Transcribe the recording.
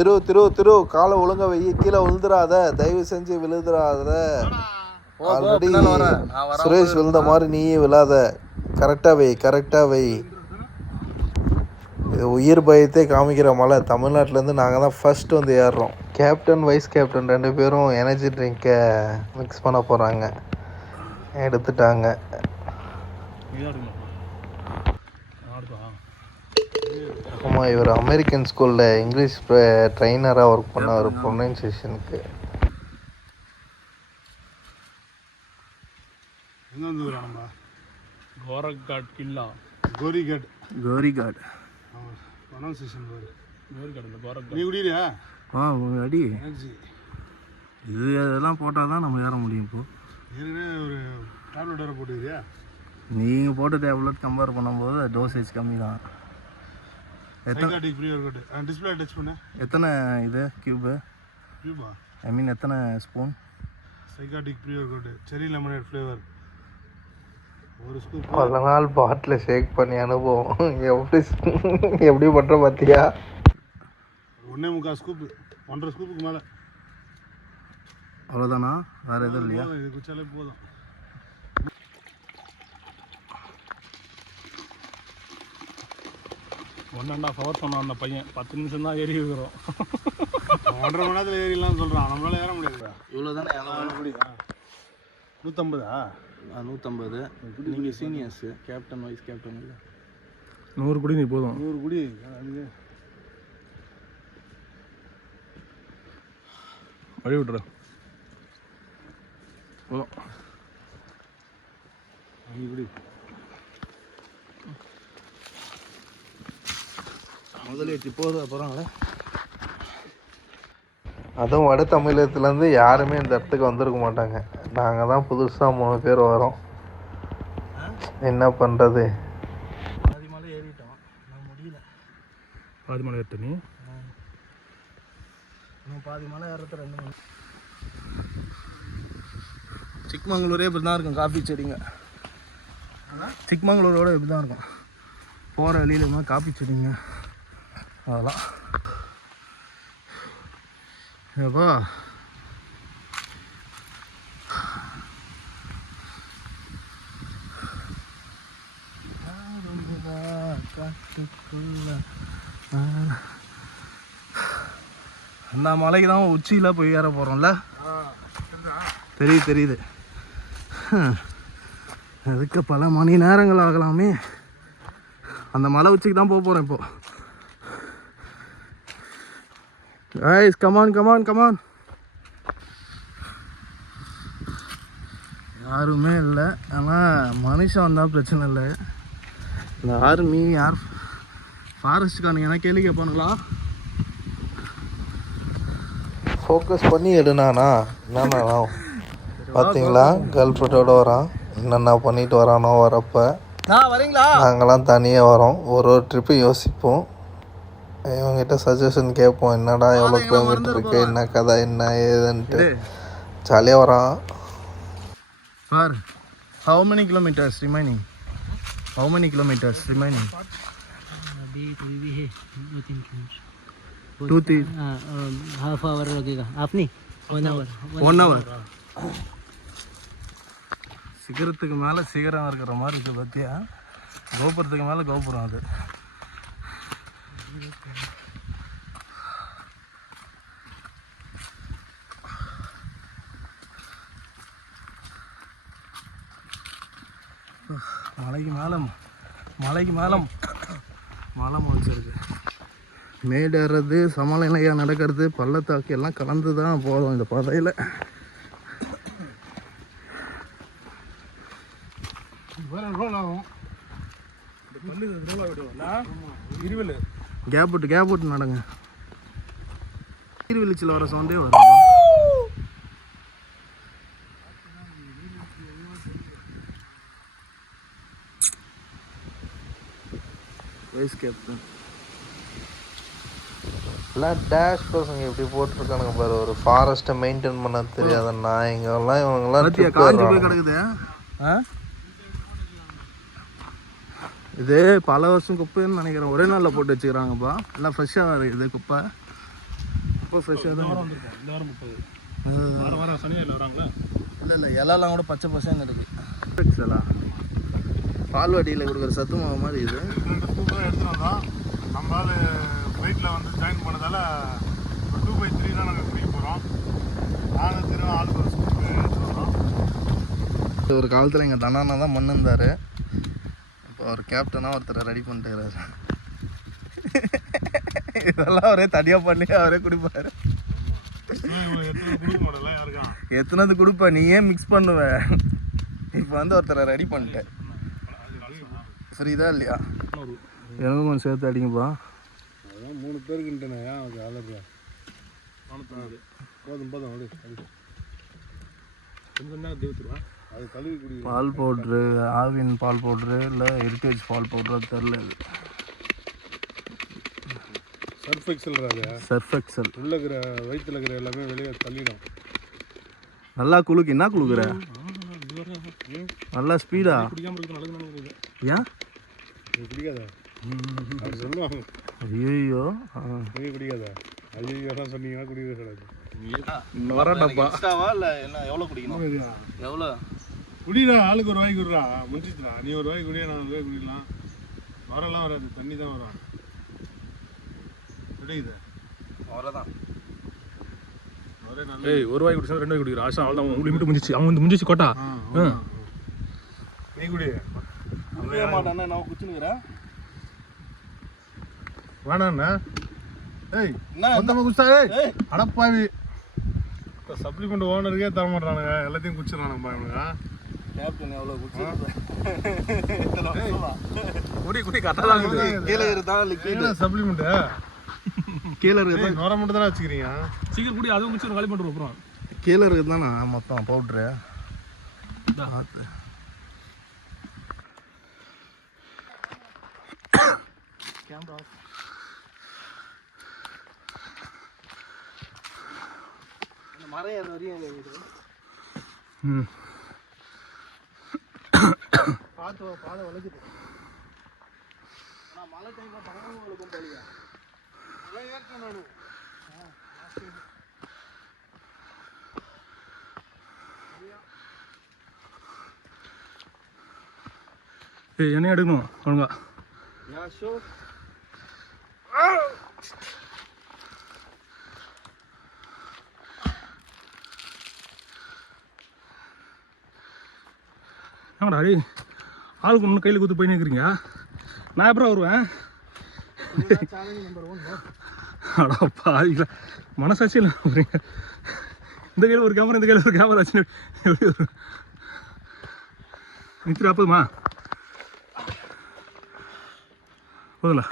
திரு காலை ஒழுங்கா வை, கீழே விழுந்துடாத, தயவு செஞ்சு விழுந்துடாத. ஆல்ரெடி சுரேஷ் விழுந்த மாதிரி நீயே விழாத. கரெக்டாக வை. இது உயிர் பயத்தை காமிக்கிற மலை. தமிழ்நாட்டிலேருந்து நாங்கள் தான் ஃபர்ஸ்ட் வந்து ஏறுறோம். கேப்டன் வைஸ் கேப்டன் 2 பேரும் எனர்ஜி ட்ரிங்கை மிக்ஸ் பண்ண போகிறாங்க. எடுத்துட்டாங்க. ஆமாம், இவர் அமெரிக்கன் ஸ்கூலில் இங்கிலீஷ் ட்ரைனராக ஒர்க் பண்ணார் ப்ரொனன்சியேஷனுக்கு. கோரிகாட் அடி. இது இதெல்லாம் போட்டால் தான் நம்ம ஏற முடியும். இப்போ நீங்கள் போட்ட டேப்லெட் கம்பேர் பண்ணும்போது டோசேஜ் கம்மி தான். எத்தனை இது கியூபா? ஐ மீன் எத்தனை spoon? Psychotic pre workout cherry lemonade flavour. ஒரு ஸ்கூப். பல நாள் பாட்டில் ஷேக் பண்ணி அனுபவம். எப்படி பண்ணுற பார்த்தியா? 1.25 ஸ்கூப்பு, 1.5 ஸ்கூப்புக்கு மேலே. அவ்வளோதானா? வேறு எதுவும் இல்லையா? இது குச்சாலே போதும். ஒன் அண்ட் ஆஃப் ஹவர் சொன்னான் அந்த பையன். 10 நிமிஷம் தான் ஏறி இருக்கிறோம். 1.5 மணி நேரத்தில் ஏறிடலாம்னு சொல்கிறான். நம்மளால ஏற முடியாது. இவ்வளோ தானே முடியுதா? 150. 150. நீங்கள் சீனியர்ஸு, கேப்டன் வைஸ் கேப்டன் இல்லை. 100 குடி நீ போதும். 100 குடி. அது வழி விட்டுற போதும். குடி. முதல்ல 8 போகுது. அப்புறம் அதுவும் வட தமிழகத்துலேருந்து யாருமே இந்த இடத்துக்கு வந்திருக்க மாட்டாங்க. நாங்கள் தான் புதுசாக 3 பேர் வரோம். என்ன பண்ணுறது? பாதி மலை ஏறிட்டோம். நான் முடியல. பாதி மலை ஏற்ற நீ? இன்னும் பாதி மலை ஏறது 2 மணி. சிக்மங்களூரே இப்படி தான் இருக்கும். காஃபி செடிங்க சிக்மங்களூரோட இப்படி தான் இருக்கும். போகிற வழியில் காஃபி செடிங்க அதெல்லாம். ஏப்பா அந்த மலைக்கு தான் உச்சியில் போய் ஏற போகிறோம்ல. தெரியுது. அதுக்கு பல மணி நேரங்கள் ஆகலாமே. அந்த மலை உச்சிக்கு தான் போக போகிறேன் இப்போது. Guys, come on. யாருமே இல்லை. ஆனால் மனுஷன் வந்தால் பிரச்சனை இல்லை. இந்த ஆர்மி யார் ஃபாரஸ்ட்டுக்கானுங்க கேள்வி கேட்பானுங்களா? ஃபோக்கஸ் பண்ணி எடுனாண்ணா. என்னண்ணா பார்த்தீங்களா? கேர்ள் ஃப்ரெண்டோடு வரான். என்னென்ன பண்ணிட்டு வரானோ வரப்போ. வரீங்களா? நாங்களாம் தனியாக வரோம். ஒரு ட்ரிப்பு யோசிப்போம். இவங்ககிட்ட சஜஷன் கேட்போம். என்னடா எவ்வளோ கிலோமீட்டர் இருக்குது, என்ன கதை, என்ன ஏதுன்ட்டு. ஜாலியாக வரான். Sir, how many kilometers remaining? अभी कोई भी है 2-3 किलोमीटर. 2-3 हाफ आवर लगेगा. आप नहीं 1 hour. சிகரத்துக்கு மேலே சிகரம் இருக்கிற மாதிரி இருக்குது பார்த்தியா? கோபுரத்துக்கு மேலே கோபுரம். அது மலைக்கு மேலே மலை முளைச்சிருக்கு. மேடேறது, சமநிலையாக நடக்கிறது, பள்ளத்தாக்கு எல்லாம் கலந்து தான் போதும் இந்த பாதையில். கேப் விட்டு நடங்க. நீர்வீழ்ச்சியில் வர சவுண்டே வரும். வைஸ் கேப்டன் எல்லாம் டேஷ் பசங்க எப்படி போட்டிருக்கானுங்க பாரு. ஒரு ஃபாரஸ்ட்டை மெயின்டைன் பண்ண தெரியாத நாய்ங்கெல்லாம் இவங்கெல்லாம் காஞ்சி போய் கிடக்குது. இது பல வருஷம் குப்பைன்னு நினைக்கிறேன். ஒரே நாளில் போட்டு வச்சுக்கிறாங்கப்பா. எல்லாம் ஃப்ரெஷ்ஷாக இருக்குது குப்பை. இப்போ ஃப்ரெஷ்ஷாக தான் வாரம் வந்திருக்கோம். இந்த வாரம் 30 வாரம் சனியில் வராங்களா? இல்லை இலெல்லாம் கூட பச்சை பசங்க இருக்குது. எல்லாம் பால்வாடியில் கொடுக்குற சத்து மாவு மாதிரி இது. 2 ஸ்கூப் தான் எடுத்துகிட்டு வந்தோம். நம்மளால வெயிட்டில் வந்து ஜாயின் பண்ணதால் 2/3 தான் நாங்கள் குடிக்க போகிறோம். நாங்கள் திரும்ப ஆளுக்கு ஒரு ஸ்கூப் எடுத்துகிட்டு வந்தோம். ஒரு காலத்தில் எங்கள் தனானா தான் மண் இருந்தார். இப்போ அவர் கேப்டனாக ஒருத்தரை ரெடி பண்ணிட்டுக்கிறாரு. இதெல்லாம் அவரே தனியாக பண்ணி அவரே குடிப்பார். எத்தனது கொடுப்ப நீ ஏன் மிக்ஸ் பண்ணுவ? இப்போ வந்து ஒருத்தரை ரெடி பண்ணிட்டேன். ஃப்ரீதா இல்லையா? எனக்கும் கொஞ்சம் சேர்த்து அடிங்கப்பா. அதான் 3 பேருக்குன்ட்டேனே. ஏன் அது அலர்ஜியா? போதும் அப்படி கொஞ்சம் தான் தேவத்துருவா. அது கழுவி குடி. பால் பவுட்ரு, ஆவின் பால் பவுட்ரு, இல்லை ஹெரிட்டேஜ் பால் பவுட்ரு தெரில. இது சர்ஃப் எக்ஸல்றாது. சர்ஃப் எக்ஸல் உள்ளே இருக்கிற வயிற்றுல இருக்கிற எல்லாமே வெளியே தள்ளிடும். நல்லா குளுக்கு. என்ன குளுக்குற? நல்லா ஸ்பீடா? குடிக்காம இருக்கு நல்லது நினைக்கிறது. ஏன் நீ குடிக்காத அப்படி சொல்லுவாங்க. ஐயோ நீ குடிக்காத. ஐயோலாம் சொன்னீங்கன்னா குடிக்கிற கூடாது. எக்ஸ்ட்ராவா இல்லை என்ன? எவ்வளோ குடிக்கணும்? எவ்வளோ குடிடா. ஆளுக்கு ஒரு வாய்க்கு விடுறா. முடிச்சிச்சுடா. நீ ஒரு வாய்க்கு குடியா, நான் ஒரு வாய்க்கு குடிக்கலாம். வரலாம் வராது, தண்ணி தான் வரும். கிடைக்குது அவ்வளோதான். ஒரே நல்ல ஏய், ஒரு வாய் குடிச்சா 2 வாய் குடிக்கிற ஆசை. அவள் தான் லிமிட் முடிஞ்சிச்சு. அவன் வந்து முடிஞ்சிச்சு கோட்டா. நீ குடி. குடிக்க மாட்டானே, நான் குடிச்சுனுக்கிறேன். வேணாண்ணா. ஏய் என்ன மொத்தமாக குடிச்சா? ஏய் அடப்பாவி. சப்ளிமெண்ட் ஓனருக்கே தர மாட்டானுங்க. எல்லாத்தையும் குடிச்சிடறானுங்க இவனுங்க. கேப்டன் எவ்வளோ குடிச்சு குடி கரெக்டாக தான் இருக்குது. கீழே இருந்தால் லிக்விட் சப்ளிமெண்ட்டு கீழே இருக்குது. நுர மட்டும் தானே வச்சுக்கிறீங்க. சீக்கிரம் குடி. அதுவும் குடிச்சு காலி பண்ணுறோம். அப்புறம் கீழே இருக்குது தானே மொத்தம் பவுட்ரு. கேமரா மரம் ஏற வரையும் பார்த்து பாதை வளைக்குது. ஆனால் மழை டைமில் பழங்களுக்கும் போலியா மழை ஏற்கனவே நான் எண்ணெய் எடுக்கணும் ஒழுங்கா. ஆமாடா அடி ஆளுக்கு முன்னே கையில் குத்து போய் நிற்கிறீங்க. நான் எப்பறம் வருவேன்? அடா பாதிங்களா, மனசாட்சியில் வரீங்க. இந்த கையில் ஒரு கேமரா, இந்த கையில் ஒரு கேமரா ஆச்சு. எப்படி வரும்? நிறுத்திட்டு போதுமா? போதும்ல.